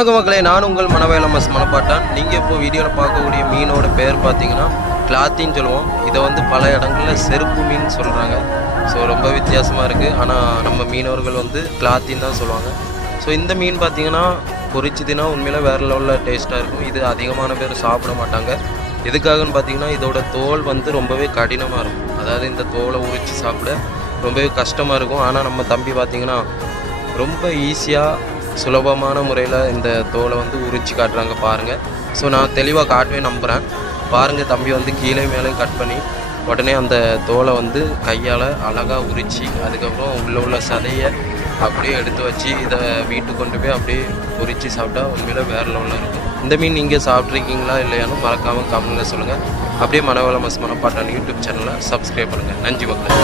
வணக்கம் மக்களே, நான் உங்கள் மனவேலமஸ் மனப்பாட்டான். நீங்கள் இப்போ வீடியோவில் பார்க்கக்கூடிய மீனோட பேர் பார்த்தீங்கன்னா கிளாத்தின்னு சொல்லுவோம். இதை வந்து பல இடங்களில் செருப்பு மீன் சொல்கிறாங்க. ஸோ ரொம்ப வித்தியாசமாக இருக்குது. ஆனால் நம்ம மீனவர்கள் வந்து கிளாத்தின்னு தான் சொல்லுவாங்க. ஸோ இந்த மீன் பார்த்தீங்கன்னா பொரிச்சதுன்னா உண்மையில் வேறு லெவலில் டேஸ்ட்டாக இருக்கும். இது அதிகமான பேர் சாப்பிட மாட்டாங்க. எதுக்காகன்னு பார்த்தீங்கன்னா இதோட தோல் வந்து ரொம்பவே கடினமாக இருக்கும். அதாவது இந்த தோலை உரித்து சாப்பிட ரொம்பவே கஷ்டமாக இருக்கும். ஆனால் நம்ம தம்பி பார்த்தீங்கன்னா ரொம்ப ஈஸியாக சுலபமான முறையில் இந்த தோலை வந்து உரித்து காட்டுறாங்க பாருங்கள். ஸோ நான் தெளிவாக காட்டவே நம்புகிறேன். பாருங்கள், தம்பி வந்து கீழே மேலே கட் பண்ணி உடனே அந்த தோலை வந்து கையால் அழகாக உரித்து அதுக்கப்புறம் உள்ள சதையை அப்படியே எடுத்து வச்சு இதை வீட்டுக்கு கொண்டு போய் அப்படியே பொரித்து சாப்பிட்டா உண்மையில் வேறு லெவலில் இருக்கும். இந்த மீன் நீங்கள் சாப்பிட்ருக்கீங்களா இல்லையானு மறக்காமல் கமெண்ட்டில் சொல்லுங்கள். அப்படியே மனவேலமஸ் மனப்பாட்டான் யூடியூப் சேனலை சப்ஸ்கிரைப் பண்ணுங்கள். நன்றி மக்களே.